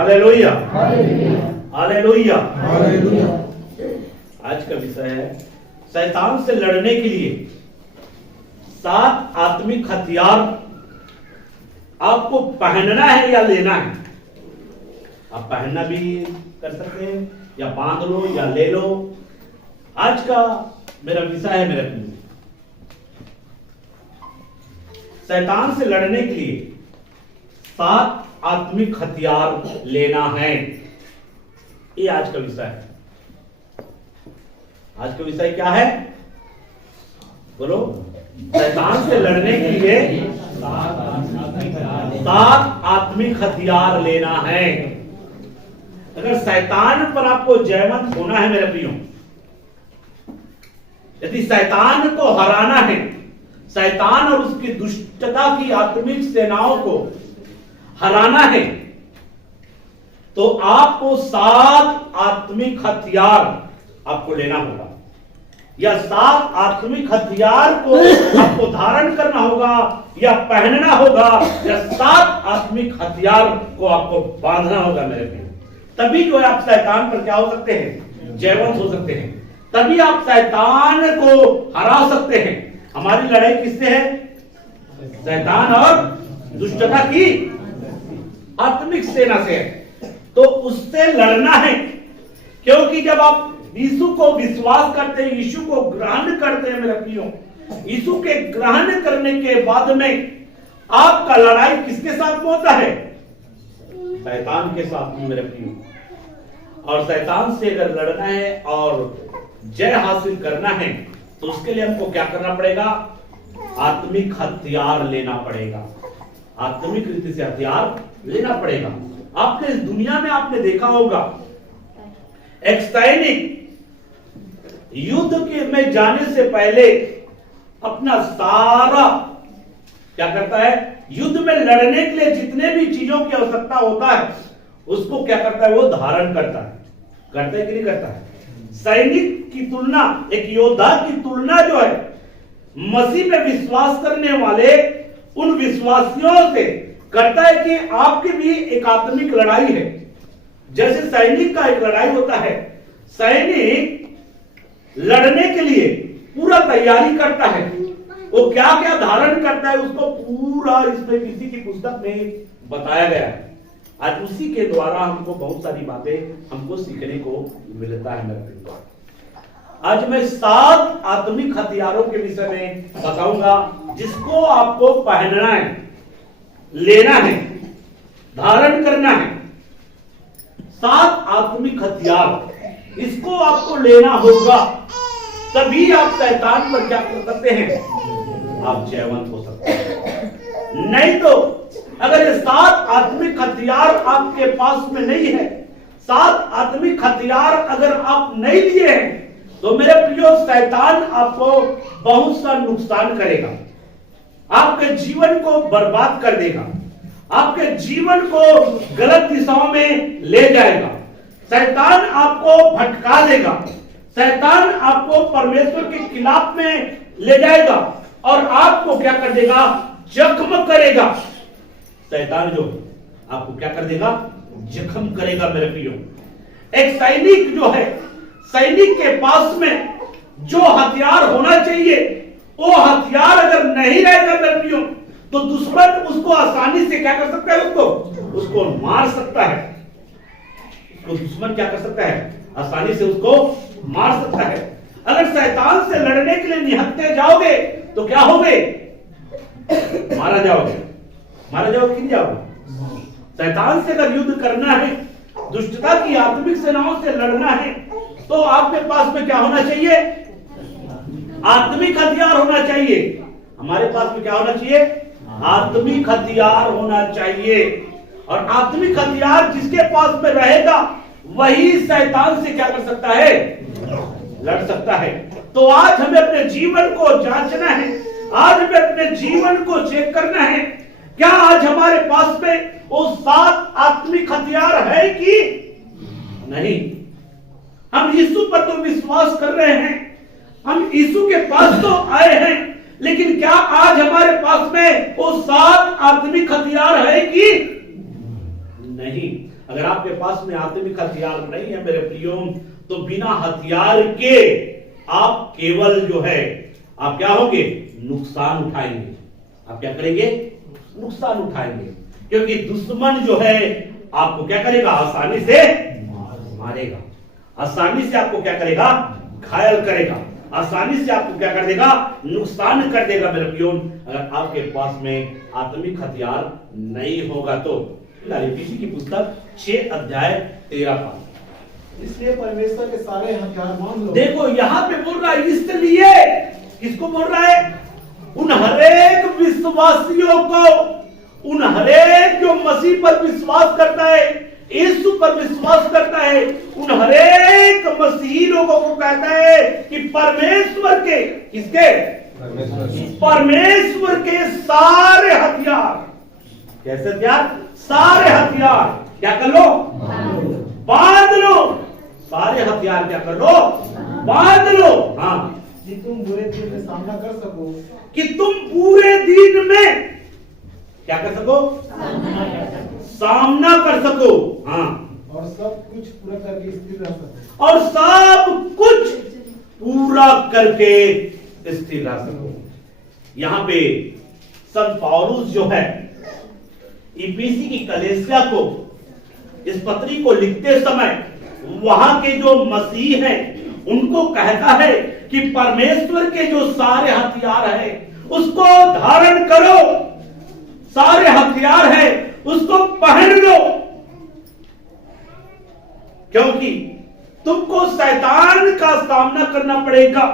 Hallelujah, hallelujah. आज का विषय है शैतान से लड़ने के लिए 7 आत्मिक हथियार आपको पहनना है या लेना है। आप पहनना भी कर सकते हैं या बांध लो या ले लो। आज का मेरा विषय है मेरे प्रिय, शैतान से लड़ने के लिए 7 आत्मिक हथियार लेना है। ये आज का विषय है। आज का विषय क्या है बोलो। शैतान से लड़ने के लिए 7 आत्मिक हथियार लेना है। अगर शैतान पर आपको जयवंत होना है मेरे प्रियो, यदि शैतान को हराना है, शैतान और उसकी दुष्टता की आत्मिक सेनाओं को हराना है, तो आपको 7 आत्मिक हथियार आपको लेना होगा, या 7 आत्मिक हथियार को आपको धारण करना होगा या पहनना होगा, या 7 आत्मिक हथियार को आपको बांधना होगा मेरे प्रिय। तभी जो है आप शैतान पर क्या हो सकते हैं, जयवंत हो सकते हैं। तभी आप शैतान को हरा सकते हैं। हमारी लड़ाई किससे है? शैतान और दुष्टता की आत्मिक सेना से है। तो उससे लड़ना है, क्योंकि जब आप यीशु को विश्वास करते हैं, यीशु को ग्रहण करते हैं मेरे प्रियो, यीशु के ग्रहण करने के बाद में आपका लड़ाई किसके साथ होता है? शैतान के साथ मेरे प्रियो। और शैतान से अगर लड़ना है और जय हासिल करना है, तो उसके लिए हमको क्या करना पड़ेगा? आत्मिक हथियार लेना पड़ेगा। आत्मिक रीति से हथियार लेना पड़ेगा। आपने इस दुनिया में आपने देखा होगा, एक सैनिक युद्ध के में जाने से पहले अपना सारा क्या करता है? युद्ध में लड़ने के लिए जितने भी चीजों की आवश्यकता होता है, उसको क्या करता है? वो धारण करता है। करता है कि नहीं करता है? सैनिक की तुलना, एक योद्धा की तुलना जो है, मसीह में विश्वास करने वाले उन विश्वासियों से करता है कि आपकी भी एक आत्मिक लड़ाई है। जैसे सैनिक का एक लड़ाई होता है, सैनिक लड़ने के लिए पूरा तैयारी करता है। वो क्या क्या धारण करता है उसको पूरा इसमें किसी की पुस्तक में बताया गया है। आज उसी के द्वारा हमको बहुत सारी बातें हमको सीखने को मिलता है मेरे प्रिय। आज मैं 7 आत्मिक हथियारों के विषय में बताऊंगा, जिसको आपको पहनना है, लेना है, धारण करना है। 7 आत्मिक हथियार, इसको आपको लेना होगा, तभी आप शैतान पर क्या कर सकते हैं? आप जयवंत हो सकते हैं। नहीं तो अगर ये 7 आत्मिक हथियार आपके पास में नहीं है, 7 आत्मिक हथियार अगर आप नहीं लिए हैं, तो मेरे प्रियो शैतान आपको बहुत सा नुकसान करेगा। आपके जीवन को बर्बाद कर देगा, आपके जीवन को गलत दिशाओं में ले जाएगा। शैतान आपको भटका देगा, शैतान आपको परमेश्वर के खिलाफ में ले जाएगा और आपको क्या कर देगा? जख्म करेगा। शैतान जो आपको क्या कर देगा? जख्म करेगा मेरे प्रियो। एक सैनिक जो है, सैनिक के पास में जो हथियार होना चाहिए, वो हथियार अगर नहीं रहेगा मेरे प्रियो, तो दुश्मन उसको आसानी से क्या कर सकता है? उसको मार सकता है। तो दुश्मन क्या कर सकता है? आसानी से उसको मार सकता है। अगर शैतान से लड़ने के लिए निहत्थे जाओगे तो क्या होगे? मारा जाओगे। मारा जाओगे कि नहीं जाओगे? शैतान से अगर युद्ध करना है, दुष्टता की आत्मिक सेनाओं से लड़ना है, तो आपके पास में क्या होना चाहिए? आत्मिक हथियार होना चाहिए। हमारे पास में क्या होना चाहिए? आत्मिक हथियार होना चाहिए। और आत्मिक हथियार जिसके पास में रहेगा, वही शैतान से क्या कर सकता है? लड़ सकता है। तो आज हमें अपने जीवन को जांचना है, आज हमें अपने जीवन को चेक करना है, क्या आज हमारे पास में वो 7 आत्मिक हथियार है कि नहीं? हम यीशु पर तो विश्वास कर रहे हैं, हम यीशु के पास तो आए हैं, लेकिन क्या आज हमारे पास में वो 7 आत्मिक हथियार है कि नहीं? अगर आपके पास में आत्मिक हथियार नहीं है मेरे प्रियो, तो बिना हथियार के आप केवल जो है आप क्या होंगे, नुकसान उठाएंगे। आप क्या करेंगे, नुकसान उठाएंगे, क्योंकि दुश्मन जो है आपको क्या करेगा, आसानी से मारेगा, आसानी से आपको क्या करेगा, घायल करेगा, आसानी से आपको क्या कर देगा, नुकसान कर देगा मेरे प्रियो, अगर आपके पास में आत्मिक हथियार नहीं होगा तो। इफिसी की पुस्तक 6 अध्याय 13 पद। इसलिए परमेश्वर के सारे हथियार मान लो। देखो यहां पे बोल रहा है, इसलिए किसको बोल रहा है, उन हरेक विश्वासियों को, उन हरेक जो मसीह पर विश्वास करता है, यीशु पर विश्वास करता है, उन हरेक मसीही लोगों को कहता है कि परमेश्वर के, किसके, परमेश्वर के सारे हथियार, कैसे हथियार, सारे हथियार क्या कर लो, बांध लो, सारे हथियार क्या कर लो, बांध लो। हाँ, कि तुम बुरे दिन में सामना कर सको, कि तुम पूरे दिन में क्या कर सको, सामना कर सको। हाँ, और सब कुछ पूरा करके स्थिर रह सको, और सब कुछ पूरा करके स्थिर रह सको। यहां पे संत पौलुस जो है इफिसी की कलीसिया को, इस पत्री को लिखते समय वहां के जो मसीह हैं उनको कहता है कि परमेश्वर के जो सारे हथियार है उसको धारण करो, सारे हथियार है उसको पहन लो, क्योंकि तुमको शैतान का सामना करना पड़ेगा।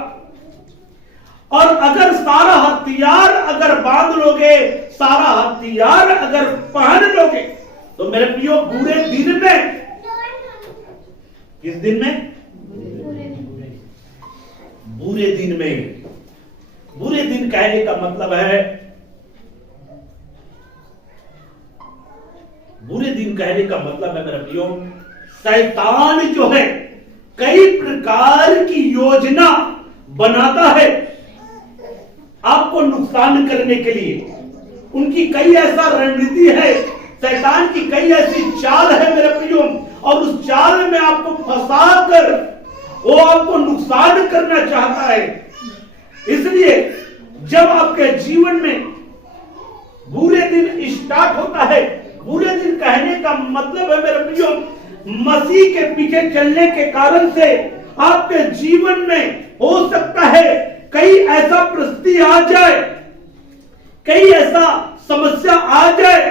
और अगर सारा हथियार अगर बांध लोगे, सारा हथियार अगर पहन लोगे, तो मेरे प्रियो बुरे दिन में, किस दिन में, बुरे दिन में, बुरे दिन कहने का मतलब है, बुरे दिन कहने का मतलब है मेरे प्रियो, शैतान जो है कई प्रकार की योजना बनाता है आपको नुकसान करने के लिए। उनकी कई ऐसा रणनीति है, शैतान की कई ऐसी चाल है मेरे प्रियो, और उस चाल में आपको फंसा कर वो आपको नुकसान करना चाहता है। इसलिए जब आपके जीवन में बुरे दिन स्टार्ट होता है, बुरे दिन कहने का मतलब है मेरे प्रियो, मसीह के पीछे चलने के कारण से आपके जीवन में हो सकता है कई ऐसा परिस्थिति आ जाए, कई ऐसा समस्या आ जाए।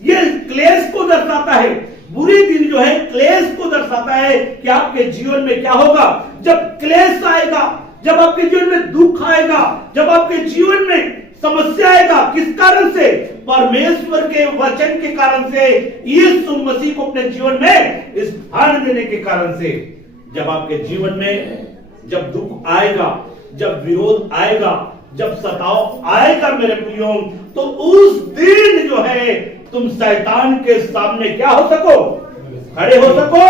ये क्लेश को दर्शाता है, बुरे दिन जो है क्लेश को दर्शाता है कि आपके जीवन में क्या होगा, जब क्लेश आएगा, जब आपके जीवन में दुख आएगा, जब आपके जीवन में समस्या आएगा, किस कारण से, परमेश्वर के वचन के कारण से, यीशु मसीह को अपने जीवन में स्थान देने के कारण से। जब आपके जीवन में जब दुख आएगा, जब विरोध आएगा, जब सताव आएगा मेरे प्रियो, तो उस दिन जो है तुम शैतान के सामने क्या हो सको, खड़े हो सको,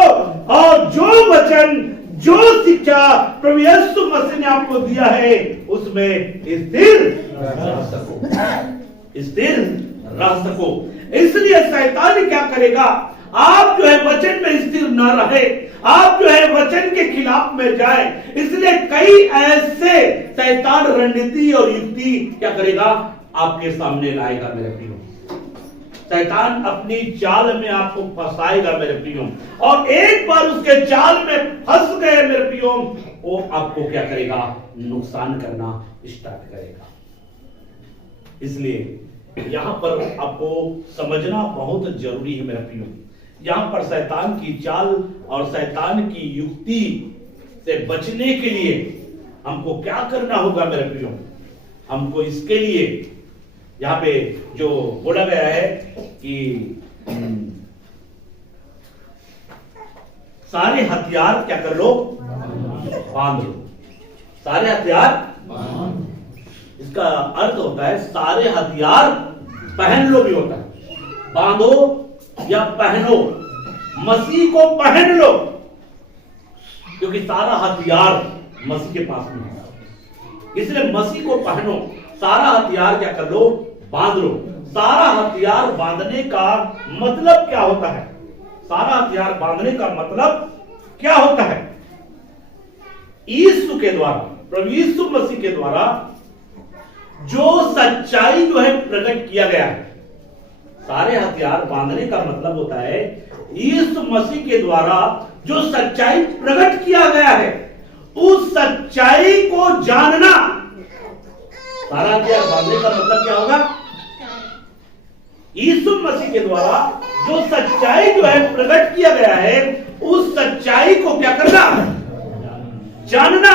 और जो वचन, जो शिक्षा प्रभु यीशु मसीह ने आपको दिया है उसमें स्थिर रह सको, स्थिर रह सको। इसलिए शैतान क्या करेगा, आप जो है वचन में स्थिर न रहे, आप जो है वचन के खिलाफ में जाए, इसलिए कई ऐसे शैतान रणनीति और युक्ति क्या करेगा, आपके सामने लाएगा मेरे प्रियो। शैतान अपनी चाल में आपको फंसाएगा मेरे प्रियो, और एक बार उसके चाल में फंस गए मेरे प्रियो, वो आपको क्या करेगा, नुकसान करना स्टार्ट करेगा। इसलिए यहां पर आपको समझना बहुत जरूरी है मेरे प्रियो, यहां पर शैतान की चाल और शैतान की युक्ति से बचने के लिए हमको क्या करना होगा मेरे प्रियो। हमको इसके लिए यहां पे जो बोला गया है कि सारे हथियार क्या कर लो, बांध लो, सारे हथियार, इसका अर्थ होता है सारे हथियार पहन लो भी होता है, बांधो या पहनो, मसीह को पहन लो, क्योंकि सारा हथियार मसीह के पास में है। इसलिए मसीह को पहनो, सारा हथियार क्या कर लो, बांध लो। सारा हथियार बांधने का मतलब क्या होता है, सारा हथियार बांधने का मतलब क्या होता है? यीशु के द्वारा, प्रभु यीशु मसीह के द्वारा जो सच्चाई जो है प्रकट किया गया है। सारे हथियार बांधने का मतलब होता है यीशु मसीह के द्वारा जो सच्चाई प्रकट किया गया है, उस सच्चाई को जानना। सारा हथियार बांधने का मतलब क्या होगा? यीशु मसीह के द्वारा जो सच्चाई जो है प्रकट किया गया है, उस सच्चाई को क्या करना? जानना।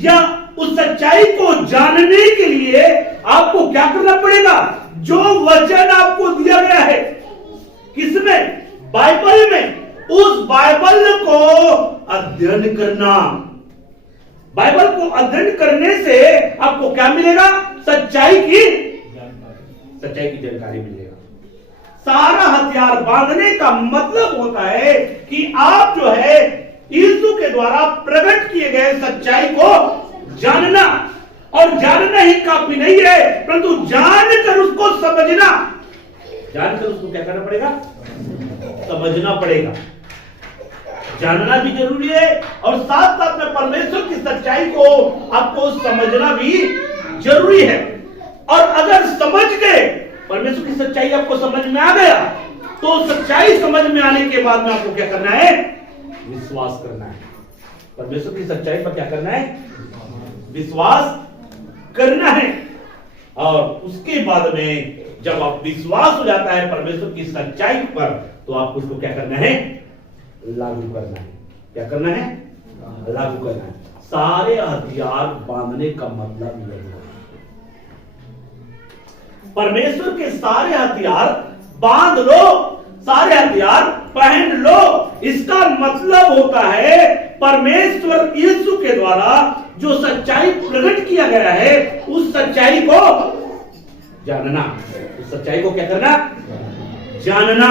या उस सच्चाई को जानने के लिए आपको क्या करना पड़ेगा? जो वचन आपको दिया गया है, किसमें? बाइबल में। उस बाइबल को अध्ययन करना। बाइबल को अध्ययन करने से आपको क्या मिलेगा? सच्चाई की जानकारी मिलेगा। सारा हथियार बांधने का मतलब होता है कि आप जो है यीशु के द्वारा प्रकट किए गए सच्चाई को जानना। और जानना ही काफी नहीं है, परंतु जानकर उसको समझना। जानकर उसको क्या करना पड़ेगा? समझना पड़ेगा। जानना भी जरूरी है और साथ साथ में परमेश्वर की सच्चाई को आपको समझना भी जरूरी है। और अगर समझ गए, परमेश्वर की सच्चाई आपको समझ में आ गया, तो सच्चाई समझ में आने के बाद में आपको क्या करना है? विश्वास करना है। परमेश्वर की सच्चाई पर क्या करना है? विश्वास करना है। और उसके बाद में जब आप विश्वास हो जाता है परमेश्वर की सच्चाई पर, तो आपको उसको क्या करना है? लागू करना है। क्या करना है? लागू करना है। सारे हथियार बांधने का मतलब यही है। परमेश्वर के सारे हथियार बांध लो, सारे हथियार पहन लो। इसका मतलब होता है परमेश्वर यीशु के द्वारा जो सच्चाई प्रकट किया गया है, उस सच्चाई को जानना। उस सच्चाई को क्या करना? जानना।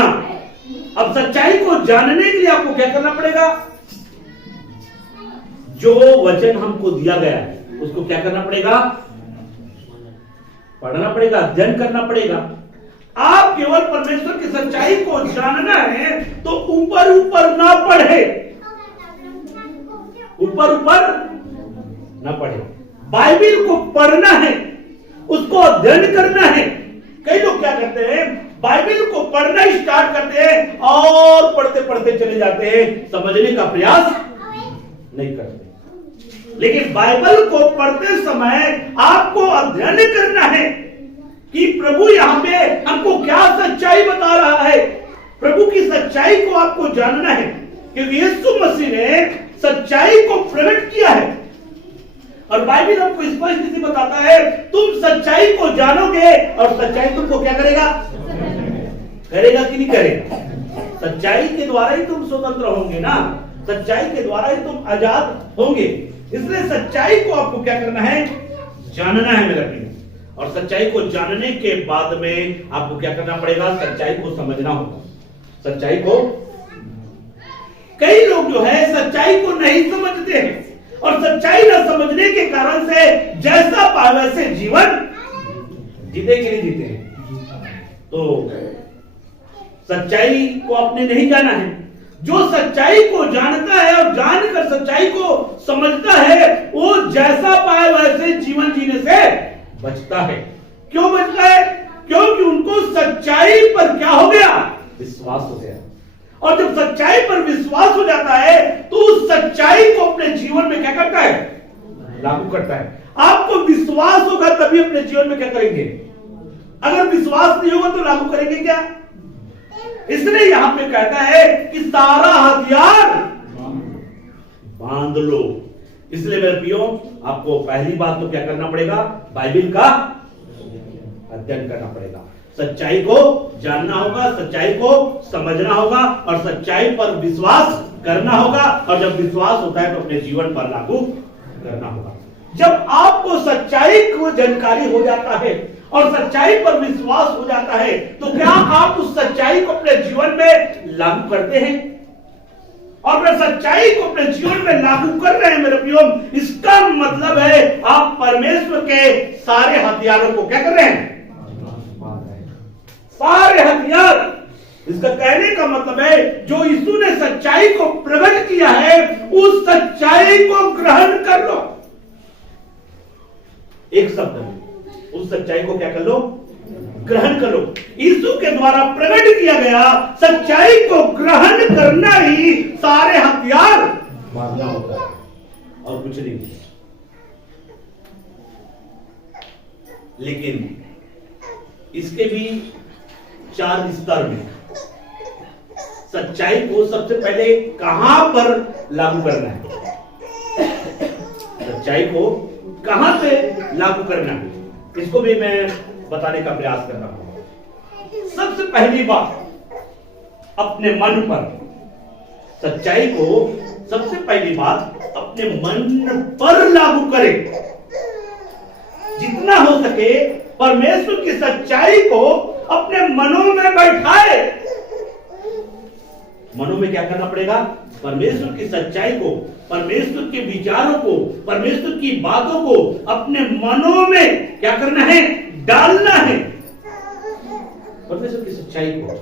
अब सच्चाई को जानने के लिए आपको क्या करना पड़ेगा? जो वचन हमको दिया गया है उसको क्या करना पड़ेगा? पढ़ना पड़ेगा, अध्ययन करना पड़ेगा। आप केवल परमेश्वर की सच्चाई को जानना है तो ऊपर ऊपर ना पढ़े, ऊपर ऊपर ना पढ़े। बाइबल को पढ़ना है, उसको अध्ययन करना है। कई लोग क्या करते हैं? बाइबल को पढ़ना स्टार्ट करते हैं और पढ़ते पढ़ते चले जाते हैं, समझने का प्रयास नहीं करते। लेकिन बाइबल को पढ़ते समय आपको अध्ययन करना है कि प्रभु यहां पे हमको क्या सच्चाई बता रहा है। प्रभु की सच्चाई को आपको जानना है, क्योंकि यीशु मसीह ने सच्चाई को प्रकट किया है। और बाइबल हमको स्पष्ट रीति बताता है, तुम सच्चाई को जानोगे और सच्चाई तुमको क्या करेगा? करेगा कि नहीं करेगा? सच्चाई के द्वारा ही तुम स्वतंत्र होंगे ना, सच्चाई के द्वारा ही तुम आजाद होंगे। इसलिए सच्चाई को आपको क्या करना है? जानना है मेरा प्रिय। और सच्चाई को जानने के बाद में आपको क्या करना पड़ेगा? सच्चाई को समझना होगा। सच्चाई को, कई लोग जो है सच्चाई को नहीं समझते हैं और सच्चाई न समझने के कारण से जैसा पाए वैसे जीवन जीते कि नहीं जीते हैं। तो सच्चाई को आपने नहीं जाना है। जो सच्चाई को जानता है और जानकर सच्चाई को समझता है, वो जैसा पाए वैसे जीवन जीने से बचता है। क्यों बचता है? क्योंकि उनको सच्चाई पर क्या हो गया? विश्वास हो गया। और जब सच्चाई पर विश्वास हो जाता है तो उस सच्चाई को अपने जीवन में क्या करता है? लागू करता है। आपको विश्वास होगा तभी अपने जीवन में क्या करेंगे? अगर विश्वास नहीं होगा तो लागू करेंगे क्या? इसलिए यहां पे कहता है कि सारा हथियार बांध लो। इसलिए मेरे प्रियो, आपको पहली बात तो क्या करना पड़ेगा? बाइबल का अध्ययन करना पड़ेगा। सच्चाई को जानना होगा, सच्चाई को समझना होगा और सच्चाई पर विश्वास करना होगा। और जब विश्वास होता है तो अपने जीवन पर लागू करना होगा। जब आपको सच्चाई को जानकारी हो जाता है और सच्चाई पर विश्वास हो जाता है, तो क्या आप उस सच्चाई को अपने जीवन में लागू करते हैं? और अगर सच्चाई को अपने जीवन में लागू कर रहे हैं मेरे प्रियो, इसका मतलब है आप परमेश्वर के सारे हथियारों को क्या कर रहे हैं? सारे हथियार इसका कहने का मतलब है जो यीशु ने सच्चाई को प्रकट किया है उस सच्चाई को ग्रहण कर लो। एक शब्द में उस सच्चाई को क्या कर लो? ग्रहण कर लो। यीशु के द्वारा प्रकट किया गया सच्चाई को ग्रहण करना ही सारे हथियार मारना होता है और कुछ नहीं। लेकिन इसके भी 4 स्तर में सच्चाई को सबसे पहले कहां पर लागू करना है, सच्चाई को कहां से लागू करना है, इसको भी मैं बताने का प्रयास कर रहा हूं। सबसे पहली बात अपने मन पर, सच्चाई को सबसे पहली बात अपने मन पर लागू करें। जितना हो सके परमेश्वर की सच्चाई को अपने मनों में बैठाए। मनों में क्या करना पड़ेगा? परमेश्वर की सच्चाई को, परमेश्वर के विचारों को, परमेश्वर की बातों को अपने मनों में क्या करना है? डालना है परमेश्वर की सच्चाई को।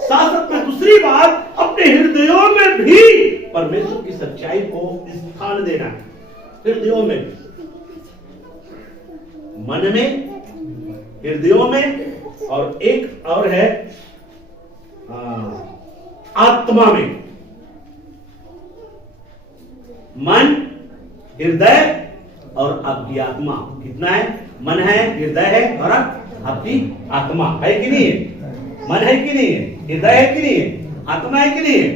साथ में दूसरी बात अपने हृदयों में भी परमेश्वर की सच्चाई को स्थान देना है। हृदयों में, मन में, हृदयों में, और एक और है आत्मा में। मन, हृदय और आपकी आत्मा। कितना है? मन है, हृदय है और आपकी आत्मा है कि नहीं है? मन है कि नहीं है? हृदय है कि नहीं है? आत्मा है कि नहीं है?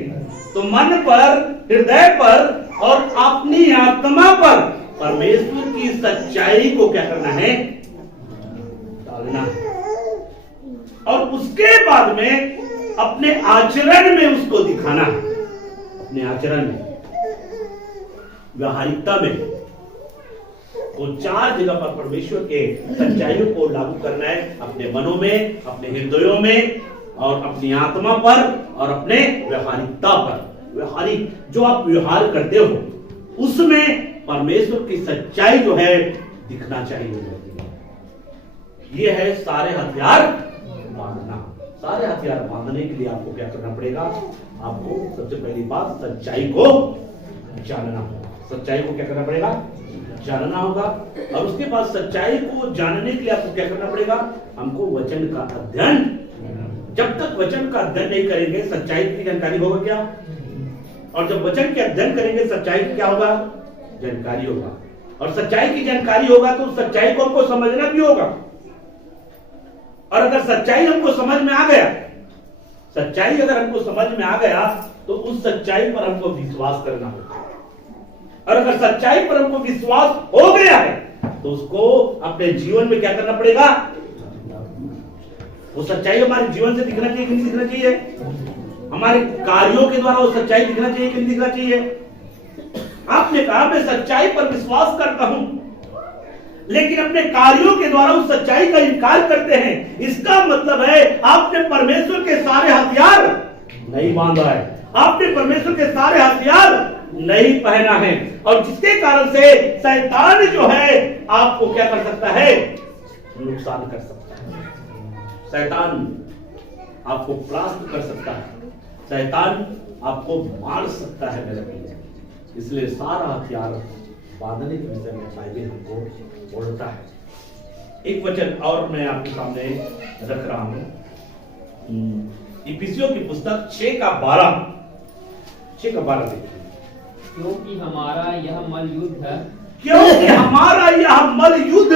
तो मन पर, हृदय पर और अपनी आत्मा पर परमेश्वर की सच्चाई को क्या करना है? डालना है। और उसके बाद में अपने आचरण में उसको दिखाना है। अपने आचरण में, व्यावहारिकता में, वो 4 जगह पर परमेश्वर के सच्चाइयों को लागू करना है। अपने मनों में, अपने हृदयों में और अपनी आत्मा पर और अपने व्यवहारिकता पर। व्यवहारिक जो आप व्यवहार करते हो उसमें परमेश्वर की सच्चाई जो है दिखना चाहिए। ये है सारे हथियार बांधना। सारे हथियार बांधने के लिए आपको क्या करना पड़ेगा? आपको सबसे पहली बात सच्चाई को जानना होगा। सच्चाई को क्या करना पड़ेगा? जानना होगा। और उसके बाद सच्चाई को जानने के लिए आपको क्या करना पड़ेगा? हमको वचन का अध्ययन। जब तक वचन का अध्ययन नहीं करेंगे सच्चाई की जानकारी होगा क्या? और जब वचन के अध्ययन करेंगे सच्चाई की क्या होगा? जानकारी होगा। और सच्चाई की जानकारी होगा तो सच्चाई को हमको समझना भी होगा। और अगर सच्चाई हमको समझ में आ गया, सच्चाई अगर हमको समझ में आ गया तो उस सच्चाई पर हमको विश्वास करना होगा। और अगर सच्चाई पर हमको विश्वास हो गया है तो उसको अपने जीवन में क्या करना पड़ेगा? वो सच्चाई हमारे जीवन से दिखना चाहिए कि नहीं दिखना चाहिए? हमारे कार्यों के द्वारा वो सच्चाई दिखना चाहिए कि नहीं दिखना चाहिए? आपने कहा मैं सच्चाई पर विश्वास करता हूं, लेकिन अपने कार्यों के द्वारा उस सच्चाई का इनकार करते हैं। इसका मतलब है आपने परमेश्वर के सारे हथियार नहीं बांधा है, आपने परमेश्वर के सारे हथियार नहीं पहना है। और जिसके कारण से शैतान जो है आपको क्या कर सकता है? नुकसान कर सकता है। शैतान आपको परास्त कर सकता है, शैतान आपको मार सकता है मेरे भाई। इसलिए सारा हथियार बांधने के विषय में बाइबल हमको बोलता है। एक वचन और मैं आपके सामने रख रहा हूं, इफिसियों की पुस्तक 6:12 देखिए। क्योंकि हमारा यह मल युद्ध है, क्योंकि हमारा यह मल युद्ध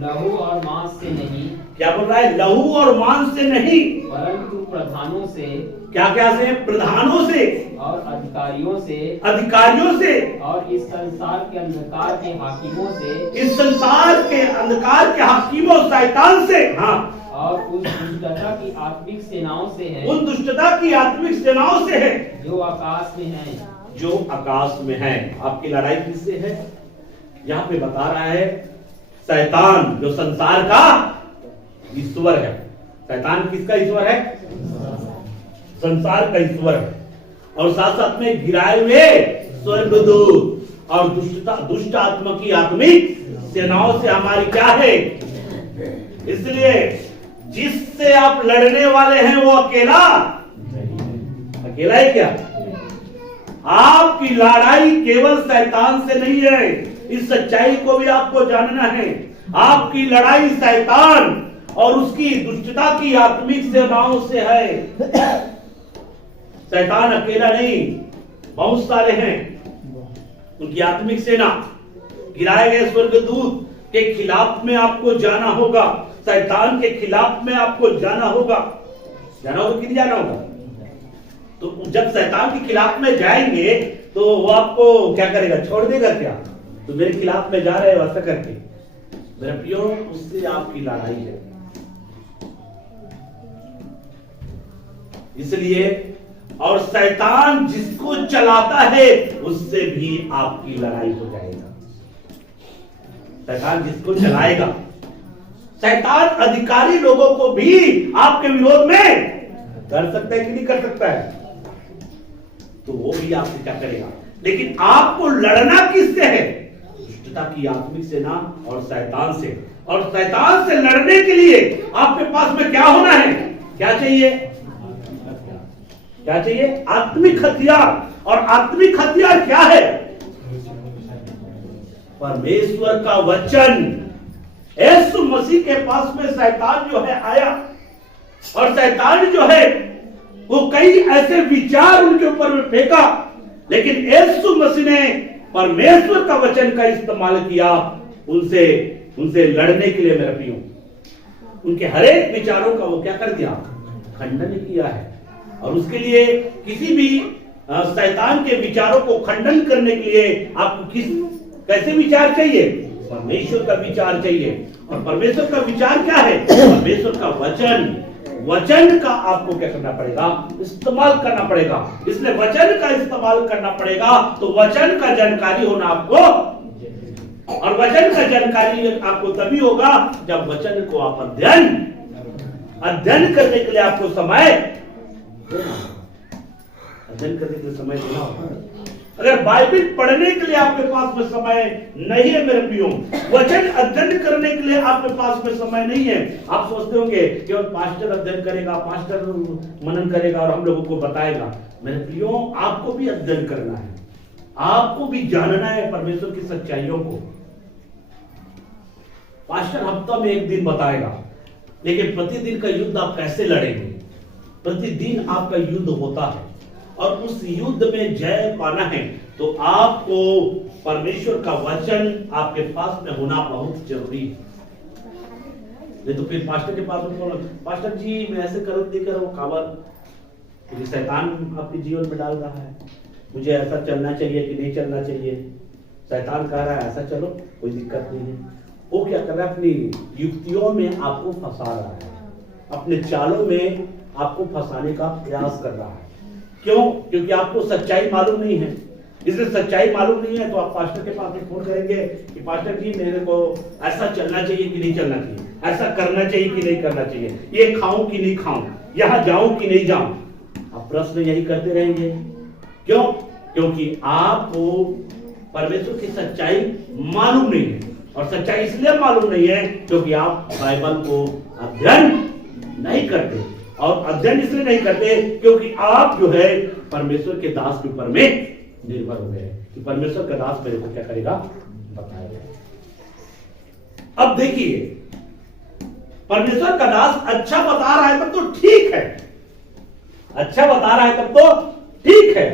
लहू और मांस से नहीं। क्या बोल रहा है? लहू और मांस से नहीं, परंतु प्रधानों से। क्या क्या से? प्रधानों से और अधिकारियों से और इस संसार के अंधकार के हाकिमों से। इस संसार के अंधकार के हाकिमों शैतान से। हाँ। और उस दुष्टता की आत्मिक सेनाओं से है। उन दुष्टता की आत्मिक सेनाओं से है जो आकाश में है। जो आकाश में है। आपकी लड़ाई किससे है? यहाँ पे बता रहा है शैतान जो संसार का ईश्वर है। शैतान किसका ईश्वर है? संसार का ईश्वर है। और साथ साथ में गिराए हुए स्वर्गदूत और दुष्ट आत्मा की आत्मिक सेनाओं से हमारी क्या है? इसलिए जिससे आप लड़ने वाले हैं वो अकेला है क्या? आपकी लड़ाई केवल शैतान से नहीं है, इस सच्चाई को भी आपको जानना है। आपकी लड़ाई शैतान और उसकी दुष्टता की आत्मिक सेनाओं से है। शैतान अकेला नहीं, बहुत सारे हैं, उनकी आत्मिक सेना। गिराए गए स्वर्गदूत के खिलाफ में आपको जाना होगा, शैतान के खिलाफ में आपको जाना होगा। जाना होगा कि नहीं जाना होगा? तो जब शैतान के खिलाफ में जाएंगे तो वो आपको क्या करेगा? छोड़ देगा क्या? तो मेरे खिलाफ में जा रहे हो ऐसा करके, मेरा प्रियो, उससे आपकी लड़ाई है। इसलिए और शैतान जिसको चलाता है उससे भी आपकी लड़ाई हो जाएगा। शैतान जिसको चलाएगा, शैतान अधिकारी लोगों को भी आपके विरोध में कर सकता है कि नहीं कर सकता है? तो वो भी आपसे क्या करेगा? लेकिन आपको लड़ना किससे है? दुष्टता की आत्मिक सेना और शैतान से। और शैतान से लड़ने के लिए आपके पास में क्या होना है? क्या चाहिए? क्या चाहिए? आत्मिक हथियार। और आत्मिक हथियार क्या है? परमेश्वर का वचन। यीशु मसीह के पास में शैतान जो है आया, और शैतान जो है वो कई ऐसे विचार उनके ऊपर में फेंका, लेकिन यीशु मसीह ने परमेश्वर का वचन का इस्तेमाल किया उनसे लड़ने के लिए। मेरे प्रियो, उनके हर एक विचारों का वो क्या कर दिया? खंडन किया है। और उसके लिए किसी भी शैतान के विचारों को खंडन करने के लिए आपको कैसे विचार चाहिए? परमेश्वर का विचार चाहिए। और परमेश्वर का विचार क्या है? परमेश्वर का वचन का आपको क्या करना पड़ेगा? इस्तेमाल करना पड़ेगा। इसलिए वचन का इस्तेमाल करना पड़ेगा। तो वचन का जानकारी होना आपको, और वचन का जानकारी आपको तभी होगा जब वचन को आप अध्ययन करने के लिए आपको समय अध्ययन करने के लिए समय देना होगा। अगर बाइबल पढ़ने के लिए आपके पास में समय नहीं है मेरे प्रियो, वचन अध्ययन करने के लिए आपके पास में समय नहीं है, आप सोचते होंगे केवल पास्टर अध्ययन करेगा, पास्टर मनन करेगा और हम लोगों को बताएगा। मेरे प्रियो, आपको भी अध्ययन करना है, आपको भी जानना है परमेश्वर की सच्चाइयों को। पास्टर हफ्ता में एक दिन बताएगा, लेकिन प्रतिदिन का युद्ध आप कैसे लड़ेंगे? प्रतिदिन आपका युद्ध होता है, और उस युद्ध में जय पाना है तो आपको परमेश्वर का वचन आपके पास में होना बहुत जरूरी है। नहीं तो फिर पास्टर के पास में, पास्टर जी मैं ऐसे करो नहीं करो, काबर क्योंकि शैतान आपके जीवन में डाल रहा है, मुझे ऐसा चलना चाहिए कि नहीं चलना चाहिए। शैतान कह रहा है ऐसा चलो, कोई दिक्कत नहीं है। वो क्या कर रहा है? अपनी युक्तियों में आपको फंसा रहा है, अपने चालों में आपको फंसाने का प्रयास कर रहा है। क्यों? क्योंकि आपको सच्चाई मालूम नहीं है। इसलिए सच्चाई मालूम नहीं है तो आप पास्टर के पास में फोन करेंगे कि पास्टर जी मेरे को ऐसा चलना चाहिए कि नहीं चलना चाहिए, ऐसा करना चाहिए कि नहीं करना चाहिए, ये खाऊं कि नहीं खाऊं, यहां जाऊं कि नहीं जाऊं। आप प्रश्न यही करते रहेंगे। क्यों? क्योंकि आपको परमेश्वर की सच्चाई मालूम नहीं है। और सच्चाई इसलिए मालूम नहीं है क्योंकि आप बाइबल को अध्ययन नहीं करते, और अध्ययन इसलिए नहीं करते क्योंकि आप जो है परमेश्वर के दास के ऊपर में निर्भर हो गए कि परमेश्वर का दास मेरे को क्या करेगा, बताएगा। अब देखिए, परमेश्वर का दास अच्छा बता रहा है तब तो ठीक है, अच्छा बता रहा है तब तो ठीक है।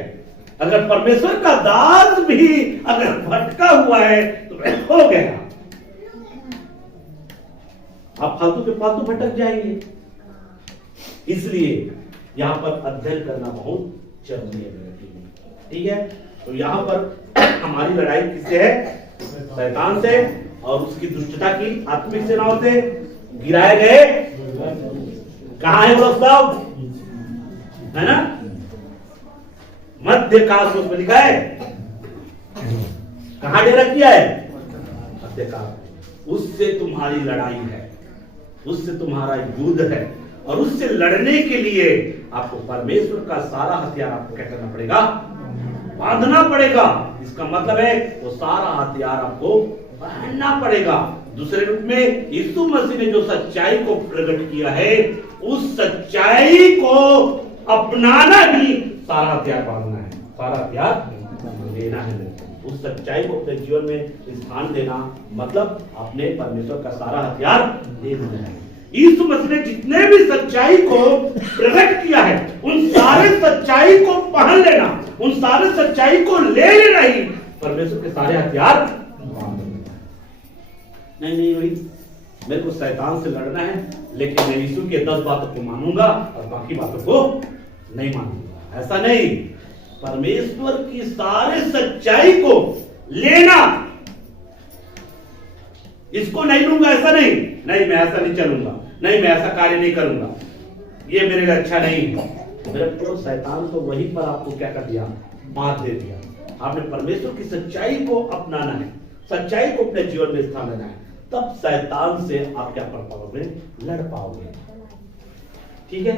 अगर परमेश्वर का दास भी अगर भटका हुआ है तो हो गया, आप फालतू के फालतू भटक जाएंगे। इसलिए यहां पर अध्ययन करना बहुत जरूरी है। ठीक है, तो यहां पर हमारी लड़ाई किससे है? शैतान से और उसकी दुष्टता की आत्मिक सेनाओं से। गिराए गए कहां है वो सब? है ना, मध्य काल में लिखा है। कहां डेरा किया है? मध्य काल। उससे तुम्हारी लड़ाई है, उससे तुम्हारा युद्ध है, और उससे लड़ने के लिए आपको परमेश्वर का सारा हथियार आपको क्या करना पड़ेगा? बांधना पड़ेगा। इसका मतलब है वो सारा हथियार आपको पहनना पड़ेगा। दूसरे रूप में यीशु मसीह ने जो सच्चाई को प्रकट किया है, उस सच्चाई को अपनाना ही सारा हथियार बांधना है, सारा हथियार लेना है। उस सच्चाई को अपने जीवन में स्थान देना मतलब अपने परमेश्वर का सारा हथियार ले लेना है। यीशु मसीह ने जितने भी सच्चाई को प्रकट किया है, उन सारे सच्चाई को पहन लेना, उन सारे सच्चाई को ले लेना ही परमेश्वर के सारे हथियार बांध लेना। नहीं भाई, मेरे को शैतान से लड़ना है, लेकिन मैं यीशु के 10 बातों को मानूंगा और बाकी बातों को नहीं मानूंगा, ऐसा नहीं। परमेश्वर की सारे सच्चाई को लेना, इसको नहीं लूंगा, ऐसा नहीं, मैं ऐसा नहीं चलूंगा, नहीं मैं ऐसा कार्य नहीं करूंगा, ये मेरे लिए अच्छा नहीं है। मेरे को शैतान को वहीं पर आपको क्या कर दिया, मात दे दिया। आपने परमेश्वर की सच्चाई को अपनाना है, सच्चाई को अपने जीवन में स्थान देना है, तब शैतान से आप क्या कर पाओगे, लड़ पाओगे। ठीक है।